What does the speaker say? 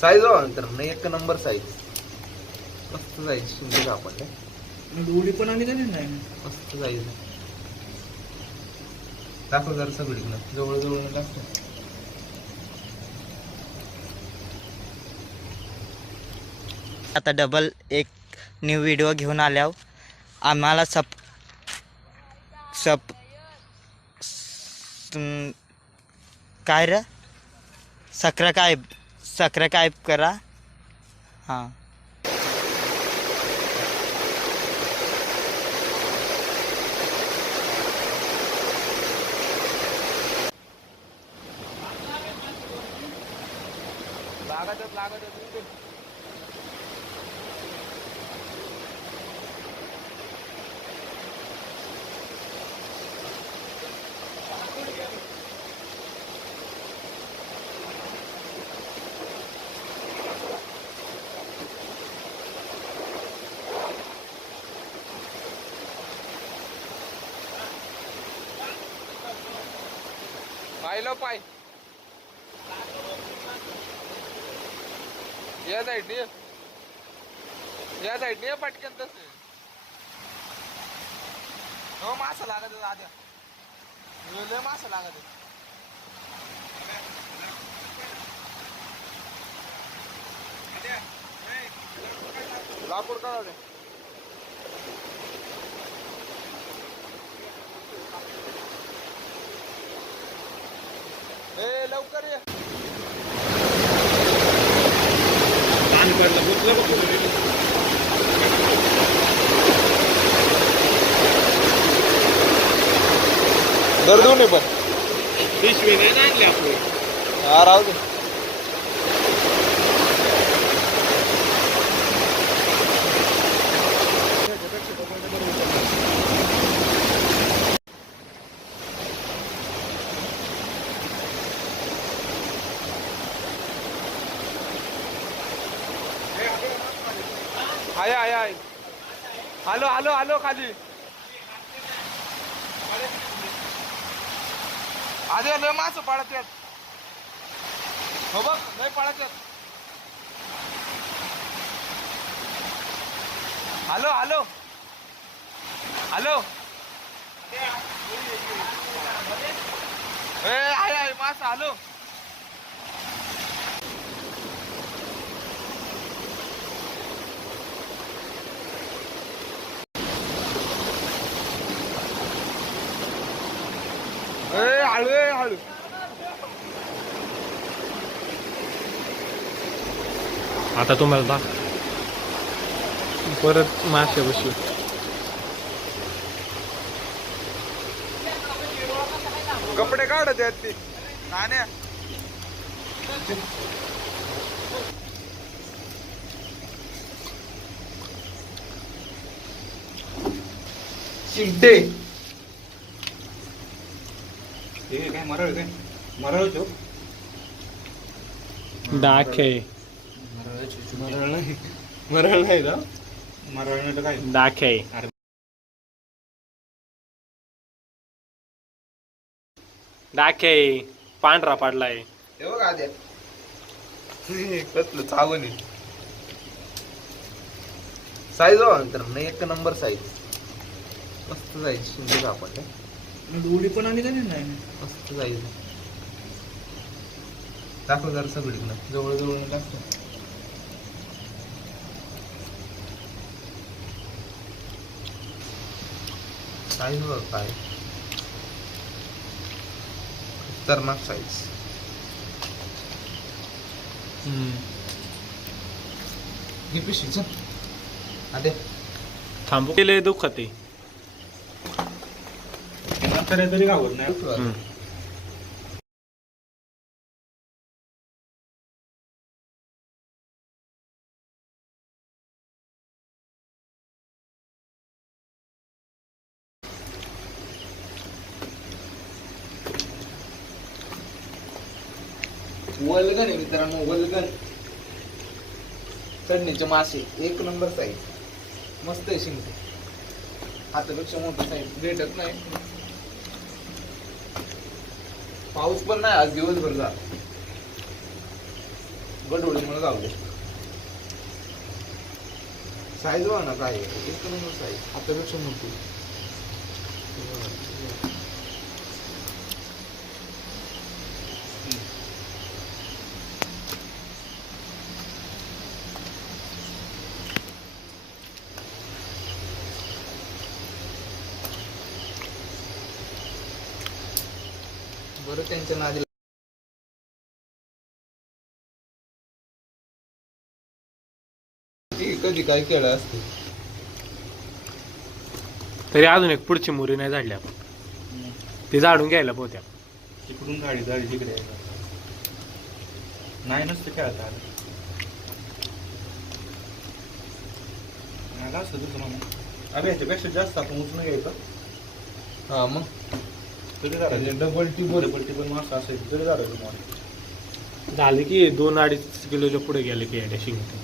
Size हो नंतर नाही एक नंबर साईज मस्त साईज शिंदे कापड उडी पण आली का नाही मस्त साईज दाखव जरा सगळीकडनं जवळ जवळ दाखव आता डबल एक न्यू व्हिडिओ घेऊन आल्यावर आम्हाला सब सब स- काय र? सक्र काय? सक्र काय करा. हां. लागतच लागतच. पाहिलं पाय या साईडने ये. या साईडने पटकन तस हो मासा लागत आद्या लय मासा लागत आहे. लाकूड काढा लवकर ये. दर देऊ नये पण. पिशवी नाही ना आणली आपण. हा राहू दे. आहे आहे आहे हॅलो आलो हॅलो खाली. अरे लय मास पाडत आहेत हो बघ लय पाडत आहेत हॅलो हॅलो हॅलो ए आहे आहे मास हॅलो ए हळू ए हळू आता तुम्हाला दाख परत मासे बसू कपडे काढत आहेत ते. नाण्या. शिंटे हे काय मरळ काय? मरळ तो डाखे मरळ नाही मरळ नाही का मरळ नाही तर काय डाखे डाखे पांढरा पाडलाय हे बघ आद्या कसलं चावण आहे साईज हो नंतर नाही एक नंबर साईज मस्त साईज शिंदे कापड आहे. उडी पण आली का नाही मस्त साईज दाखव जरा सगळीकडनं जवळ जवळ दाखव साईज बघ काय? खतरनाक साईज ही आदे थांबू. केले दुखत तरी गावत नाही वलगन आहे मित्रांनो वलगन चढणीचे मासे एक नंबर साईज मस्त आहे शिंग हातापेक्षा मोठं साईज भेटत नाही. पाऊस पण नाही आज दिवसभर जा गडोळीमुळे गावले साईज बघा ना काय एक नंबर साईज हातापेक्षा मोठी. बरं त्यांच्या नादी कधी काय केलं असते? तरी अजून एक पुढची मुरी नाही झाडली आपण. ती झाडून घ्यायला पोत्या. तिकडून गाडी गाडी तिकडे. नाही नसतं खेळता आलं असं दुसरं याच्यापेक्षा जास्त आपण उचलून घ्यायचं. हा मग? तरी झालं. डबल टिबल डबल टिबल मासा असेल तरी झालं तुम्हाला झाले की दोन अडीच किलोच्या पुढे गेले की याच्या शिंगते